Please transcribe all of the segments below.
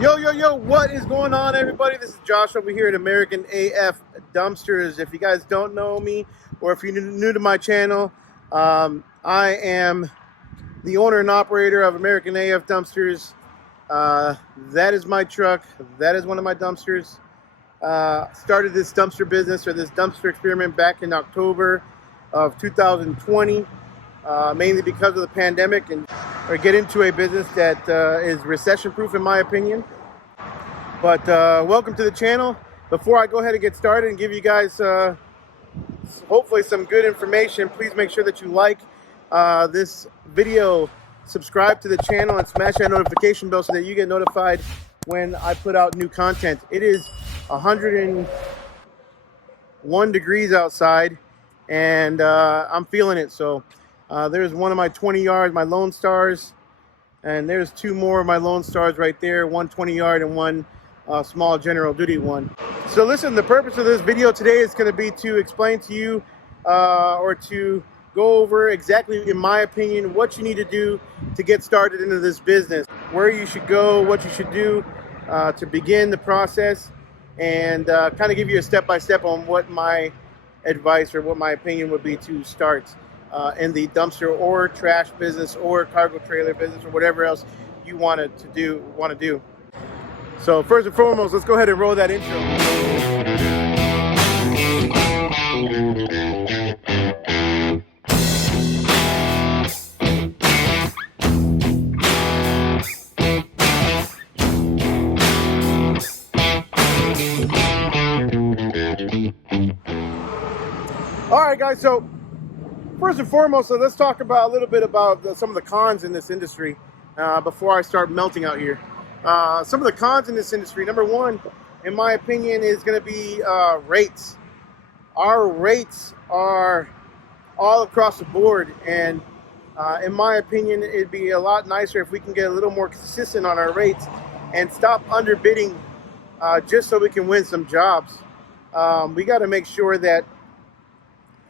Yo, what is going on, everybody? This is Josh over here at American AF Dumpsters. If you guys don't know me, or if you're new to my channel, I am the owner and operator of American AF Dumpsters. That is my truck. That is one of my dumpsters. Started this dumpster business, or this dumpster experiment, back in October of 2020, mainly because of the pandemic, and or get into a business that is recession-proof, in my opinion. But welcome to the channel. Before I go ahead and get started and give you guys hopefully some good information, please make sure that you like this video, subscribe to the channel, and smash that notification bell so that you get notified when I put out new content. It is 101 degrees outside, and I'm feeling it. So there's one of my 20 yards, my Lone Stars, and there's two more of my Lone Stars right there, one 20 yard and one small general duty one. So listen, the purpose of this video today is going to be to explain to you or to go over exactly, in my opinion, what you need to do to get started into this business, where you should go, what you should do to begin the process, and kind of give you a step-by-step on what my advice or what my opinion would be to start in the dumpster or trash business or cargo trailer business or whatever else you want to do. So first and foremost, let's go ahead and roll that intro. All right, guys, so first and foremost, let's talk about a little bit about some of the cons in this industry before I start melting out here. Some of the cons in this industry, number one, in my opinion, is going to be rates. Our rates are all across the board, and in my opinion, it'd be a lot nicer if we can get a little more consistent on our rates and stop underbidding just so we can win some jobs. We got to make sure that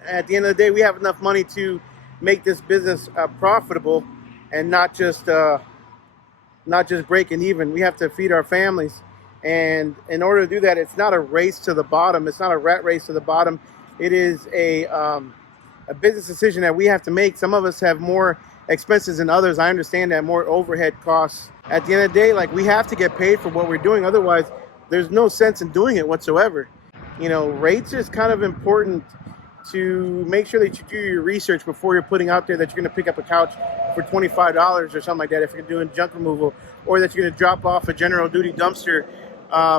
at the end of the day, we have enough money to make this business profitable and not just breaking even. We have to feed our families, and in order to do that, it's not a race to the bottom. It's not a rat race to the bottom. It is a business decision that we have to make. Some of us have more expenses than others. I understand that, more overhead costs. At the end of the day, like, we have to get paid for what we're doing. Otherwise, there's no sense in doing it whatsoever. You know, rates is kind of important to make sure that you do your research before you're putting out there that you're going to pick up a couch for $25 or something like that if you're doing junk removal, or that you're going to drop off a general duty dumpster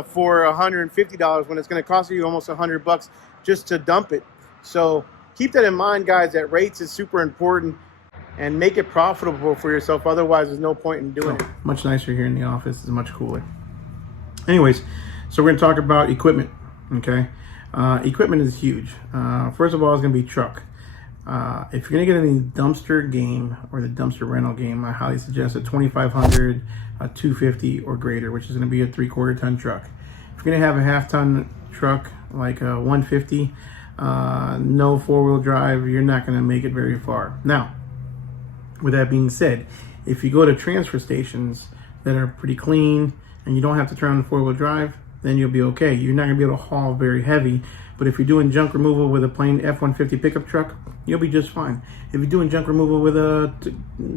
for $150 when it's going to cost you almost $100 just to dump it. So keep that in mind, guys, that rates is super important, and make it profitable for yourself. Otherwise, there's no point in doing it. Much nicer here in the office. It's much cooler. Anyways, so we're going to talk about equipment, okay? Equipment is huge. First of all, it's going to be truck. If you're going to get in the dumpster game or the dumpster rental game, I highly suggest a 2500, a 250 or greater, which is going to be a 3/4 ton truck. If you're going to have a half-ton truck like a 150, no four-wheel drive, you're not going to make it very far. Now, with that being said, if you go to transfer stations that are pretty clean and you don't have to turn on the four-wheel drive, then you'll be okay. You're not gonna be able to haul very heavy, but if you're doing junk removal with a plain F-150 pickup truck, you'll be just fine. If you're doing junk removal with a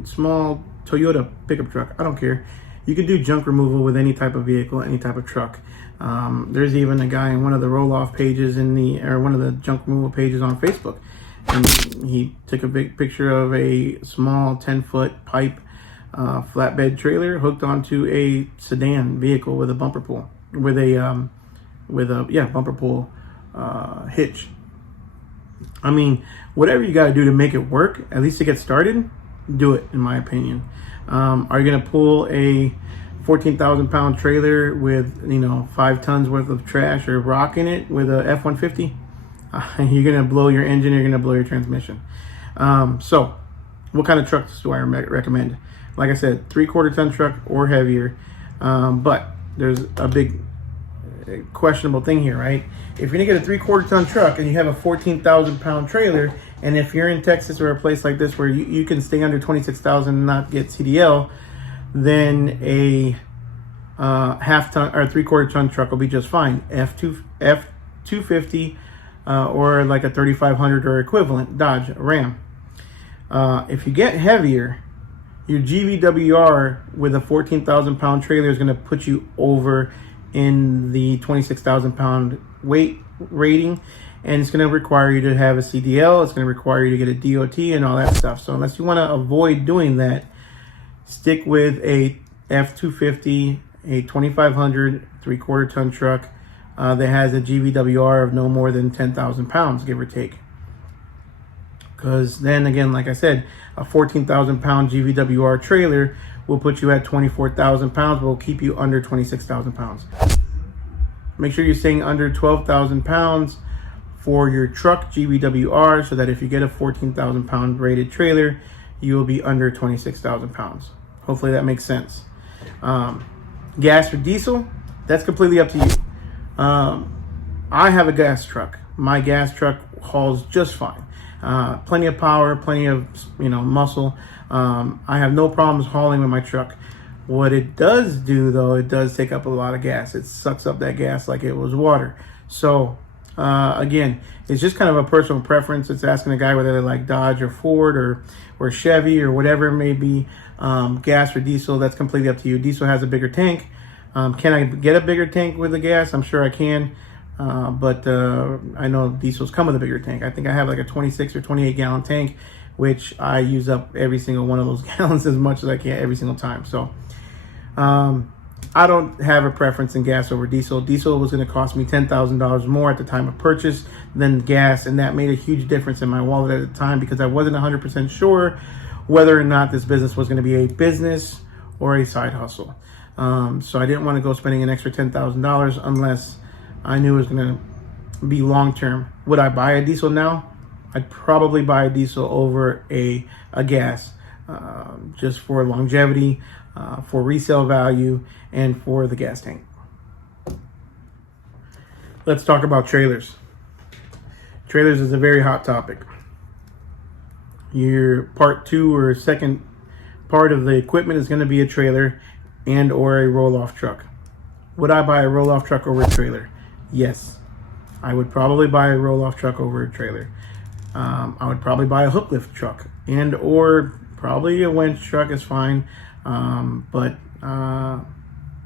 small Toyota pickup truck, I don't care. You can do junk removal with any type of vehicle, any type of truck. There's even a guy in one of the roll-off pages one of the junk removal pages on Facebook, and he took a big picture of a small 10-foot pipe flatbed trailer hooked onto a sedan vehicle with a bumper pull. With a bumper pull hitch. I mean, whatever you got to do to make it work, at least to get started, do it, in my opinion. Are you going to pull a 14,000 pound trailer with 5 tons worth of trash or rock in it with a F-150? You're going to blow your engine. You're going to blow your transmission. So what kind of trucks do I recommend? Like I said, 3/4 ton truck or heavier, but there's a big questionable thing here, right? If you're gonna get a 3/4 ton truck and you have a 14,000 pound trailer, and if you're in Texas or a place like this where you can stay under 26,000 and not get CDL, then a half ton or 3/4 ton truck will be just fine. F250 or like a 3500 or equivalent Dodge Ram. If you get heavier, your GVWR with a 14,000 pound trailer is going to put you over in the 26,000 pound weight rating, and it's going to require you to have a CDL. It's going to require you to get a DOT and all that stuff. So unless you want to avoid doing that, stick with a F250, a 2500 3/4 ton truck that has a GVWR of no more than 10,000 pounds, give or take. Because then again, like I said, a 14,000 pound GVWR trailer will put you at 24,000 pounds, but will keep you under 26,000 pounds. Make sure you're staying under 12,000 pounds for your truck GVWR, so that if you get a 14,000 pound rated trailer, you will be under 26,000 pounds. Hopefully that makes sense. Gas or diesel, that's completely up to you. I have a gas truck. My gas truck hauls just fine. Plenty of power, plenty of muscle. I have no problems hauling with my truck. What it does do, though, it does take up a lot of gas. It sucks up that gas like it was water. So again, it's just kind of a personal preference. It's asking a guy whether they like Dodge or Ford or Chevy or whatever it may be. Gas or diesel, that's completely up to you. Diesel has a bigger tank. Can I get a bigger tank with the gas? I'm sure I can. But I know diesels come with a bigger tank. I think I have like a 26 or 28 gallon tank, which I use up every single one of those gallons as much as I can every single time. So I don't have a preference in gas over diesel. Diesel was going to cost me $10,000 more at the time of purchase than gas, and that made a huge difference in my wallet at the time, because I wasn't 100% sure whether or not this business was going to be a business or a side hustle. So I didn't want to go spending an extra $10,000 unless I knew it was going to be long term. Would I buy a diesel now? I'd probably buy a diesel over a gas, just for longevity, for resale value, and for the gas tank. Let's talk about trailers. Trailers is a very hot topic. Your part 2 or second part of the equipment is going to be a trailer and or a roll-off truck. Would I buy a roll-off truck over a trailer? Yes, I would probably buy a roll-off truck over a trailer. I would probably buy a Hooklift truck, and or probably a winch truck is fine. But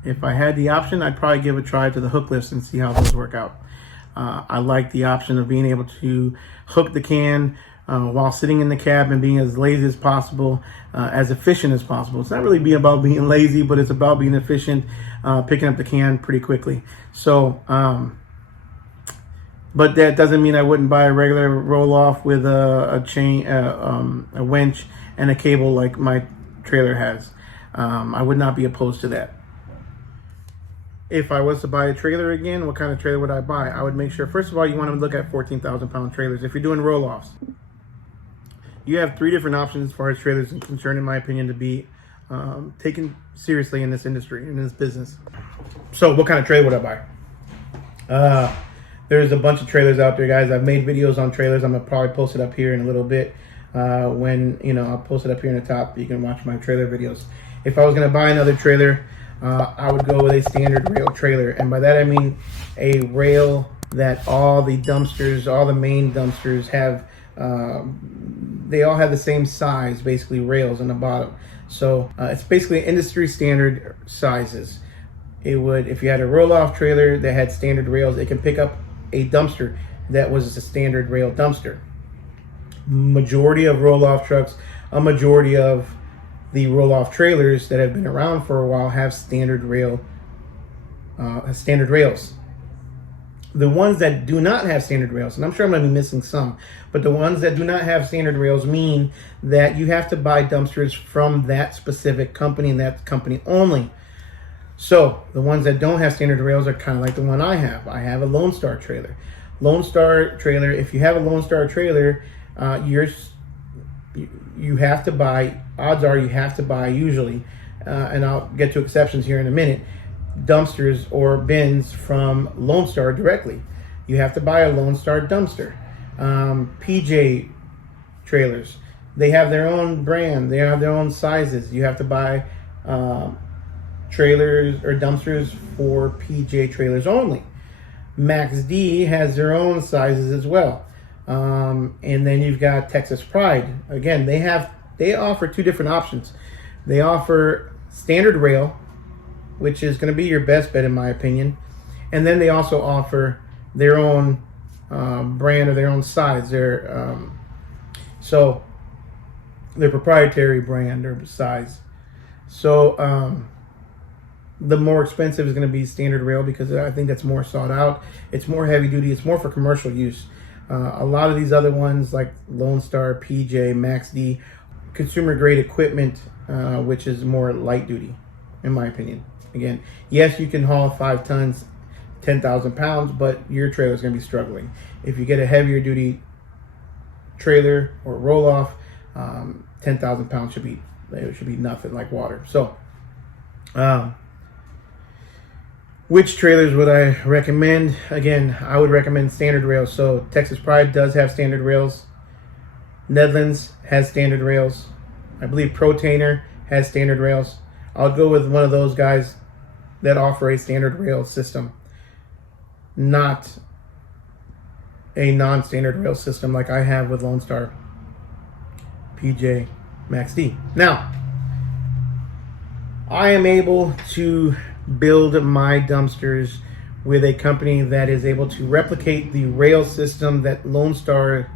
if I had the option, I'd probably give a try to the Hooklifts and see how those work out. I like the option of being able to hook the can while sitting in the cab and being as lazy as possible, as efficient as possible. It's not really about being lazy, but it's about being efficient, picking up the can pretty quickly. So, but that doesn't mean I wouldn't buy a regular roll-off with a chain, a winch, and a cable like my trailer has. I would not be opposed to that. If I was to buy a trailer again, what kind of trailer would I buy? I would make sure, first of all, you want to look at 14,000 pound trailers. If you're doing roll-offs, you have 3 different options as far as trailers are concerned, in my opinion, to be taken seriously in this industry, in this business. So what kind of trailer would I buy? There's a bunch of trailers out there, guys. I've made videos on trailers. I'm gonna probably post it up here in a little bit. When I'll post it up here in the top. You can watch my trailer videos. If I was gonna buy another trailer, I would go with a standard rail trailer, and by that I mean a rail that all the dumpsters, all the main dumpsters have. They all have the same size, basically, rails on the bottom. So it's basically industry standard sizes. It would, if you had a roll-off trailer that had standard rails, it can pick up a dumpster that was a standard rail dumpster. Majority of roll-off trucks, a majority of the roll-off trailers that have been around for a while have standard rails. The ones that do not have standard rails, and I'm sure I'm going to be missing some, but the ones that do not have standard rails mean that you have to buy dumpsters from that specific company and that company only. So the ones that don't have standard rails are kind of like the one I have. I have a Lone Star trailer. Lone Star trailer, if you have a Lone Star trailer, you have to buy, odds are you have to buy usually, and I'll get to exceptions here in a minute, dumpsters or bins from Lone Star directly. You have to buy a Lone Star dumpster. PJ trailers, they have their own brand, they have their own sizes. You have to buy trailers or dumpsters for PJ trailers only. Max D has their own sizes as well. And then you've got Texas Pride. Again, they offer two different options. They offer standard rail, which is going to be your best bet in my opinion. And then they also offer their own brand or their own size. So their proprietary brand or size. So the more expensive is going to be standard rail because I think that's more sought out. It's more heavy duty. It's more for commercial use. A lot of these other ones like Lone Star, PJ, Max D, consumer grade equipment, which is more light duty, in my opinion. Again, yes, you can haul 5 tons, 10,000 pounds, but your trailer is going to be struggling. If you get a heavier duty trailer or roll off, 10,000 pounds should be nothing, like water. So, which trailers would I recommend? Again, I would recommend standard rails. So Texas Pride does have standard rails. Nedlands has standard rails. I believe Protainer has standard rails. I'll go with one of those guys that offer a standard rail system, not a non-standard rail system like I have with Lone Star, PJ, Max D. Now, I am able to build my dumpsters with a company that is able to replicate the rail system that Lone Star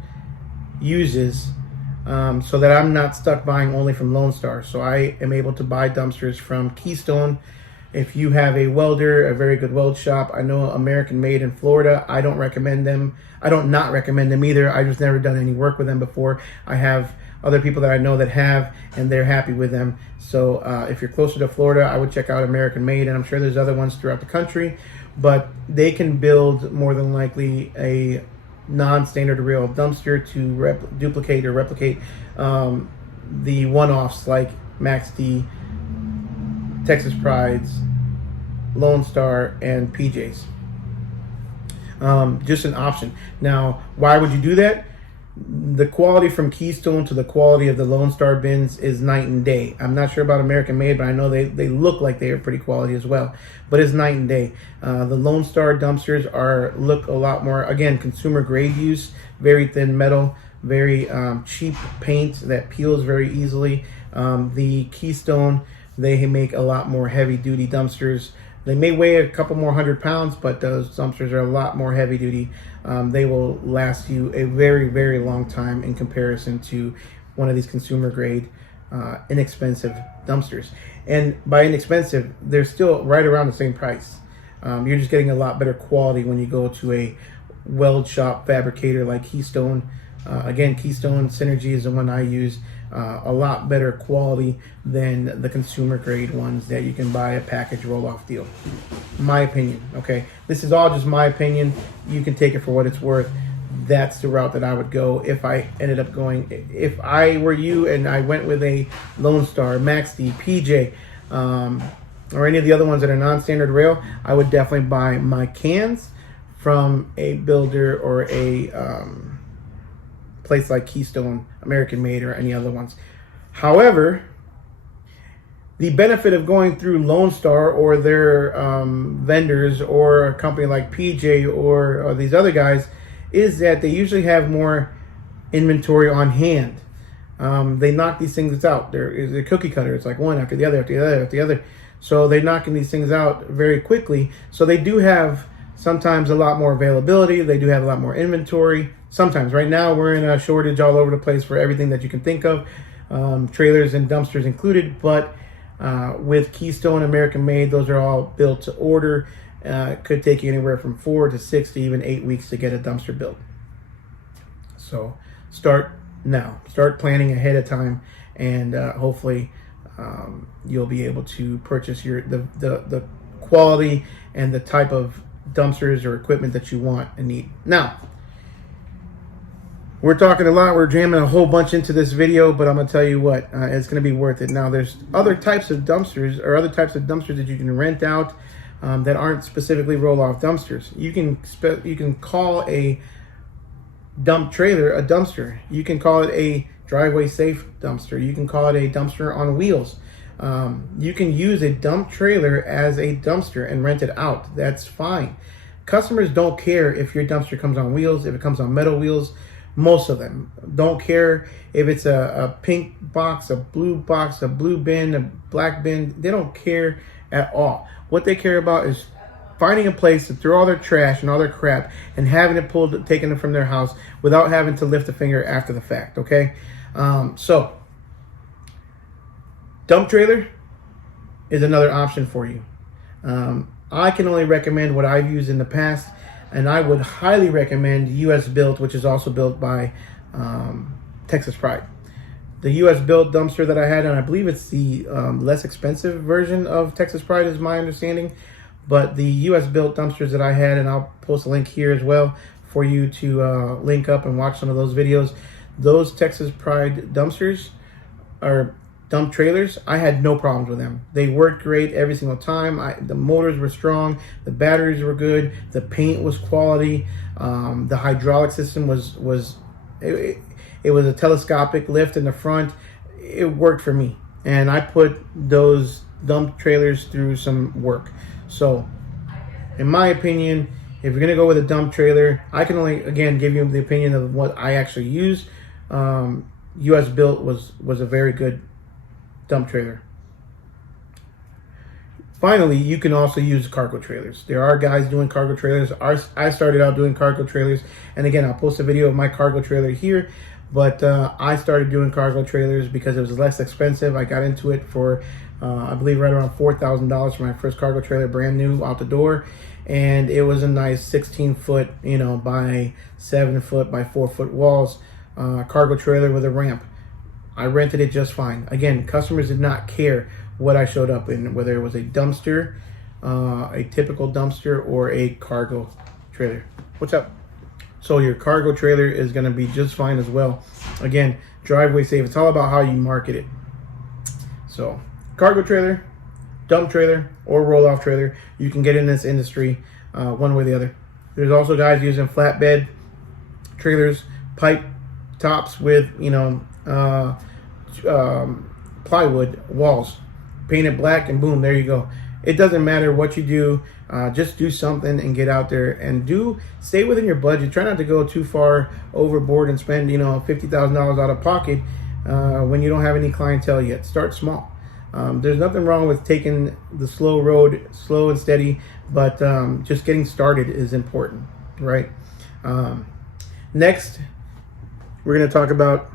uses, so that I'm not stuck buying only from Lone Star. So I am able to buy dumpsters from Keystone. If you have a welder, a very good weld shop, I know American Made in Florida, I don't recommend them. I don't not recommend them either. I just never done any work with them before. I have other people that I know that have, and they're happy with them. So if you're closer to Florida, I would check out American Made, and I'm sure there's other ones throughout the country, but they can build more than likely a non-standard rail dumpster to duplicate or replicate the one-offs like Max D, Texas Prides, Lone Star, and PJs. Just an option. Now, why would you do that? The quality from Keystone to the quality of the Lone Star bins is night and day. I'm not sure about American Made, but I know they look like they are pretty quality as well. But it's night and day. The Lone Star dumpsters look a lot more, again, consumer grade use, very thin metal, very cheap paint that peels very easily. The Keystone, they make a lot more heavy duty dumpsters. They may weigh a couple more 100 pounds, but those dumpsters are a lot more heavy duty. They will last you a very, very long time in comparison to one of these consumer grade, inexpensive dumpsters. And by inexpensive, they're still right around the same price. You're just getting a lot better quality when you go to a weld shop fabricator like Keystone. Again, Keystone Synergy is the one I use. A lot better quality than the consumer grade ones that you can buy a package roll-off deal. My opinion, okay? This is all just my opinion. You can take it for what it's worth. That's the route that I would go if I ended up going. If I were you and I went with a Lone Star, Max D, PJ, or any of the other ones that are non-standard rail, I would definitely buy my cans from a builder or a place like Keystone, American Made, or any other ones. However, the benefit of going through Lone Star or their vendors or a company like PJ or these other guys is that they usually have more inventory on hand. They knock these things out. They're a cookie cutter. It's like one after the other, after the other, after the other. So they're knocking these things out very quickly. So they do have sometimes a lot more availability. They do have a lot more inventory. Sometimes. Right now, we're in a shortage all over the place for everything that you can think of, trailers and dumpsters included. But with Keystone, American Made, those are all built to order. It could take you anywhere from 4 to 6 to even 8 weeks to get a dumpster built. So start now. Start planning ahead of time, and hopefully you'll be able to purchase the quality and the type of dumpsters or equipment that you want and need. Now, we're talking a lot. We're jamming a whole bunch into this video, but I'm going to tell you what, it's going to be worth it. Now, there's other types of dumpsters that you can rent out that aren't specifically roll-off dumpsters. You can call a dump trailer a dumpster. You can call it a driveway safe dumpster. You can call it a dumpster on wheels. You can use a dump trailer as a dumpster and rent it out. That's fine. Customers don't care if your dumpster comes on wheels, if it comes on metal wheels. Most of them don't care if it's a pink box, a blue bin, a black bin. They don't care at all. What they care about is finding a place to throw all their trash and all their crap and having it pulled, taken from their house without having to lift a finger after the fact, okay? So, dump trailer is another option for you. I can only recommend what I've used in the past, and I would highly recommend US Built, which is also built by Texas Pride. The US Built dumpster that I had, and I believe it's the less expensive version of Texas Pride is my understanding, but the US Built dumpsters that I had, and I'll post a link here as well for you to link up and watch some of those videos. Those Texas Pride dumpsters are dump trailers. I had no problems with them. They worked great every single time. The motors were strong, the batteries were good, the paint was quality, the hydraulic system was a telescopic lift in the front. It worked for me, and I put those dump trailers through some work. So in my opinion, if you're gonna go with a dump trailer, I can only again give you the opinion of what I actually use. US Built was a very good dump trailer. Finally, you can also use cargo trailers. There are guys doing cargo trailers. I started out doing cargo trailers, and again, I'll post a video of my cargo trailer here, but I started doing cargo trailers because it was less expensive. I got into it for I believe right around $4,000 for my first cargo trailer, brand new out the door, and it was a nice 16-foot, by 7-foot by 4-foot walls cargo trailer with a ramp. I rented it just fine. Again, customers did not care what I showed up in, whether it was a dumpster, a typical dumpster, or a cargo trailer. What's up? So your cargo trailer is going to be just fine as well. Again, driveway safe. It's all about how you market it. So cargo trailer, dump trailer, or roll-off trailer, you can get in this industry one way or the other. There's also guys using flatbed trailers, pipe tops with plywood walls, paint it black, and boom, there you go. It doesn't matter what you do, just do something and get out there and stay within your budget. Try not to go too far overboard and spend $50,000 out of pocket when you don't have any clientele yet. Start small. There's nothing wrong with taking the slow road, slow and steady, but just getting started is important, right? Next we're going to talk about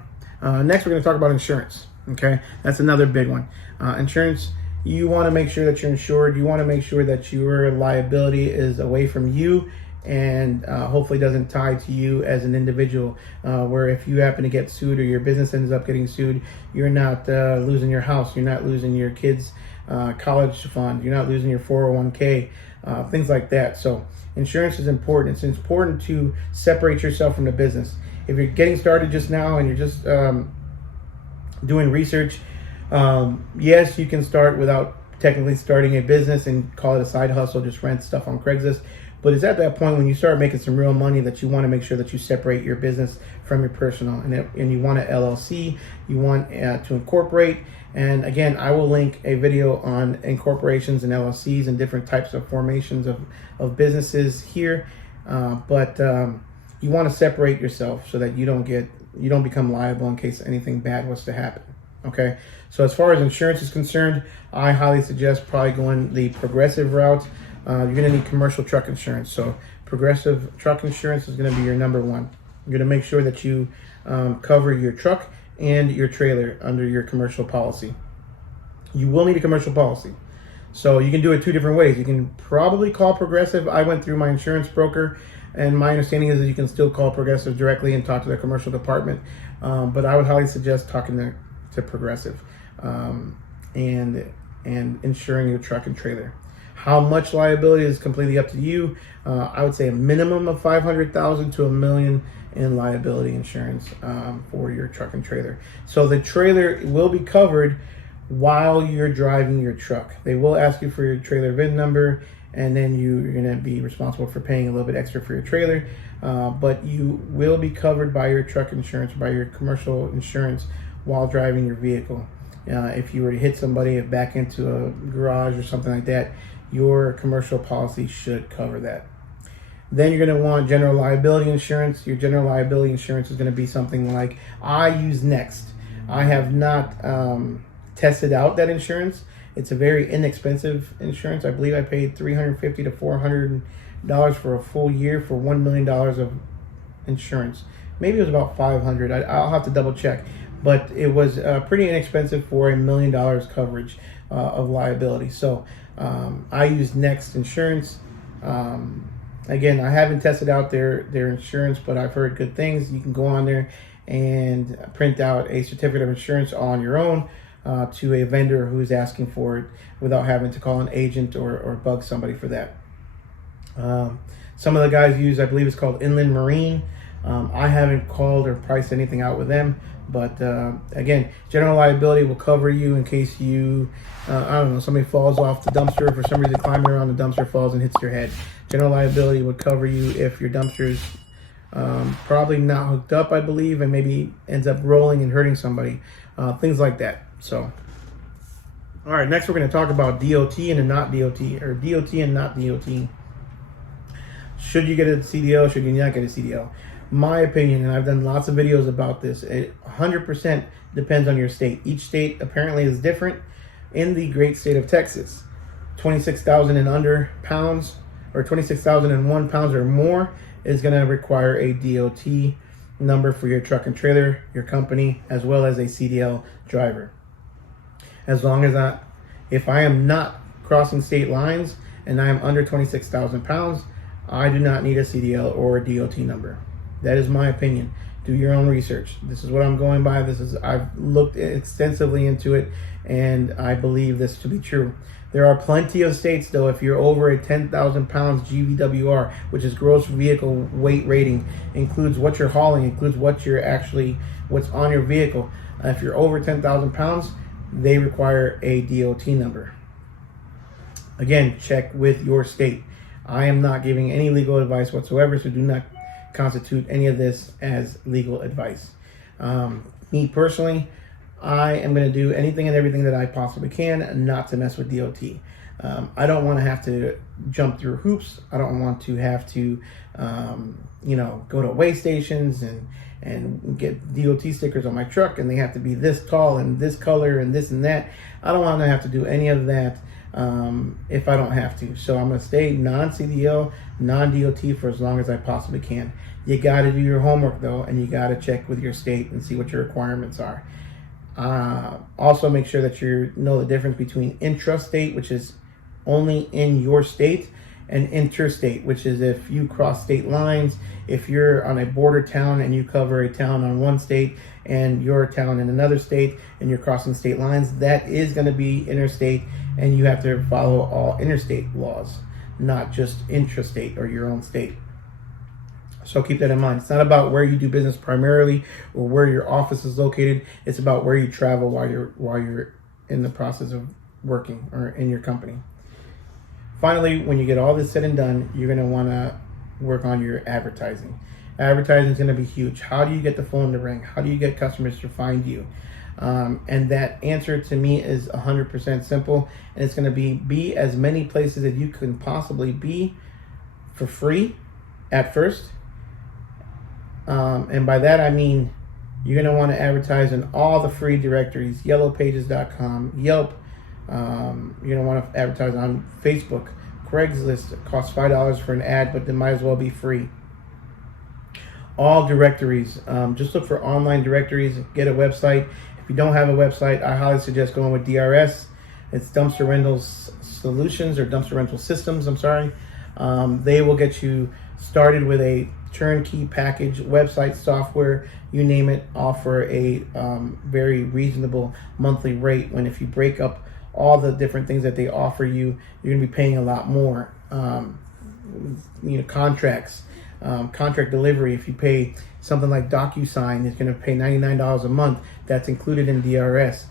insurance. Okay, that's another big one. Insurance, you want to make sure that you're insured. You want to make sure that your liability is away from you and hopefully doesn't tie to you as an individual, where if you happen to get sued or your business ends up getting sued, you're not losing your house, you're not losing your kids' college fund, you're not losing your 401k, things like that. So insurance is important. It's important to separate yourself from the business. If you're getting started just now and you're just doing research, yes, you can start without technically starting a business and call it a side hustle, just rent stuff on Craigslist. But it's at that point when you start making some real money that you want to make sure that you separate your business from your personal, and you want an LLC, you want to incorporate. And again, I will link a video on incorporations and LLCs and different types of formations of businesses here. But you want to separate yourself so that you don't become liable in case anything bad was to happen. Okay, so as far as insurance is concerned, I highly suggest probably going the Progressive route. You're going to need commercial truck insurance. So Progressive truck insurance is going to be your number one. You're going to make sure that you cover your truck and your trailer under your commercial policy. You will need a commercial policy. So you can do it two different ways. You can probably call Progressive. I went through my insurance broker, and my understanding is that you can still call Progressive directly and talk to their commercial department. But I would highly suggest talking to Progressive and insuring your truck and trailer. How much liability is completely up to you. I would say a minimum of $500,000 to $1 million in liability insurance for your truck and trailer. So the trailer will be covered while you're driving your truck. They will ask you for your trailer VIN number, and then you're going to be responsible for paying a little bit extra for your trailer. But you will be covered by your truck insurance, by your commercial insurance while driving your vehicle. if you were to hit somebody back into a garage or something like that, your commercial policy should cover that. Then you're going to want general liability insurance. Your general liability insurance is going to be something like, I use Next. I have not tested out that insurance. It's a very inexpensive insurance. I believe I paid $350 to $400 for a full year for $1 million of insurance. Maybe it was about $500. I'll have to double check. But it was pretty inexpensive for $1 million coverage of liability. So I use Next Insurance. Again, I haven't tested out their insurance, but I've heard good things. You can go on there and print out a certificate of insurance on your own to a vendor who's asking for it without having to call an agent or bug somebody for that. Some of the guys use, I believe it's called Inland Marine. I haven't called or priced anything out with them, but again, general liability will cover you in case you, I don't know, somebody falls off the dumpster, for some reason climbing around the dumpster, falls and hits your head. General liability would cover you if your dumpster is probably not hooked up, I believe, and maybe ends up rolling and hurting somebody, things like that. So, all right, next we're going to talk about DOT and not DOT, or DOT and not DOT. Should you get a CDL? Should you not get a CDL? My opinion, and I've done lots of videos about this, it 100% depends on your state. Each state apparently is different. In the great state of Texas, 26,000 and under pounds, or 26,001 pounds or more, is going to require a DOT number for your truck and trailer, your company, as well as a CDL driver. As long as if I am not crossing state lines and I am under 26,000 pounds, I do not need a CDL or a DOT number. That is my opinion. Do your own research. This is what I'm going by. I've looked extensively into it, and I believe this to be true. There are plenty of states, though, if you're over a 10,000 pounds GVWR, which is gross vehicle weight rating, includes what you're hauling, includes what's on your vehicle. If you're over 10,000 pounds, they require a DOT number. Again, check with your state. I am not giving any legal advice whatsoever, so do not constitute any of this as legal advice. Me personally, I am going to do anything and everything that I possibly can not to mess with DOT. I don't want to have to jump through hoops. I don't want to have to, go to weigh stations and get DOT stickers on my truck, and they have to be this tall and this color and this and that. I don't want to have to do any of that if I don't have to. So I'm going to stay non-CDL, non-DOT for as long as I possibly can. You got to do your homework, though, and you got to check with your state and see what your requirements are. Also, make sure that you know the difference between intrastate, which is only in your state, and interstate, which is if you cross state lines. If you're on a border town and you cover a town on one state and your town in another state and you're crossing state lines, that is going to be interstate, and you have to follow all interstate laws, not just intrastate or your own state. So keep that in mind. It's not about where you do business primarily or where your office is located. It's about where you travel while you're in the process of working or in your company. Finally, when you get all this said and done, you're going to want to work on your advertising. Advertising is going to be huge. How do you get the phone to ring? How do you get customers to find you? And that answer to me is 100% simple. And it's going to be as many places as you can possibly be for free at first. And by that I mean you're going to want to advertise in all the free directories, yellowpages.com, Yelp. You're going to want to advertise on Facebook, Craigslist. It costs $5 for an ad, but they might as well be free. All directories. Just look for online directories. Get a website. If you don't have a website, I highly suggest going with DRS. It's Dumpster Rental Solutions, or Dumpster Rental Systems, I'm sorry. They will get you started with a turnkey package, website, software, you name it, offer a very reasonable monthly rate, when if you break up all the different things that they offer you, you're going to be paying a lot more. Contracts, contract delivery, if you pay something like DocuSign, it's going to pay $99 a month. That's included in DRS.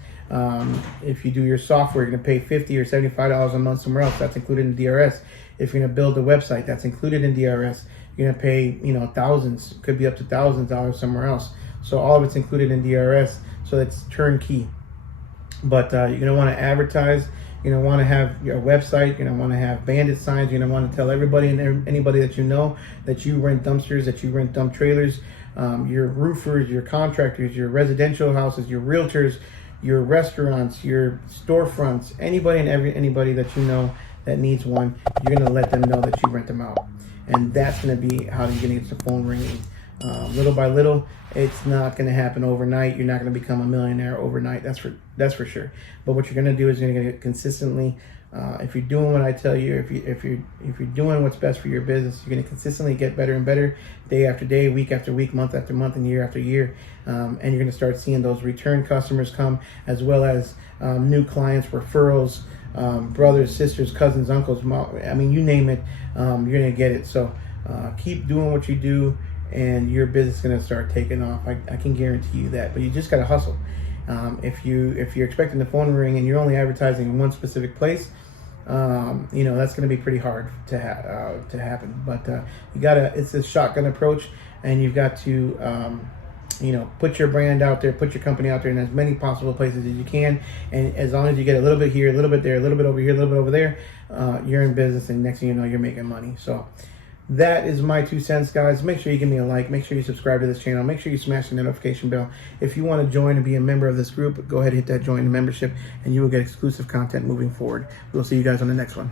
If you do your software, you're going to pay $50 or $75 a month somewhere else. That's included in DRS. If you're going to build a website, that's included in DRS. You're going to pay, thousands, could be up to $1,000 somewhere else. So all of it's included in DRS. So it's turnkey. But you're going to want to advertise. You're going to want to have your website. You're going to want to have bandit signs. You're going to want to tell everybody and anybody that you know that you rent dumpsters, that you rent dump trailers, your roofers, your contractors, your residential houses, your realtors, your restaurants, your storefronts, anybody and anybody that you know that needs one. You're going to let them know that you rent them out. And that's going to be how you're going to get the phone ringing. Little by little, it's not going to happen overnight. You're not going to become a millionaire overnight. That's for sure. But what you're going to do is you're going to get consistently. If you're doing what I tell you, if you're doing what's best for your business, you're going to consistently get better and better, day after day, week after week, month after month, and year after year. And you're going to start seeing those return customers come, as well as new clients, referrals, brothers, sisters, cousins, uncles, mom, I mean, you name it, you're going to get it. So keep doing what you do, and your business is going to start taking off. I can guarantee you that. But you just got to hustle. If you're expecting the phone to ring and you're only advertising in one specific place, that's going to be pretty hard to happen. But you gotta. It's a shotgun approach, and you've got to put your brand out there, put your company out there in as many possible places as you can. And as long as you get a little bit here, a little bit there, a little bit over here, a little bit over there, you're in business, and next thing you know, you're making money. So that is my 2 cents, guys. Make sure you give me a like. Make sure you subscribe to this channel. Make sure you smash the notification bell. If you want to join and be a member of this group, go ahead and hit that join the membership, and you will get exclusive content moving forward. We'll see you guys on the next one.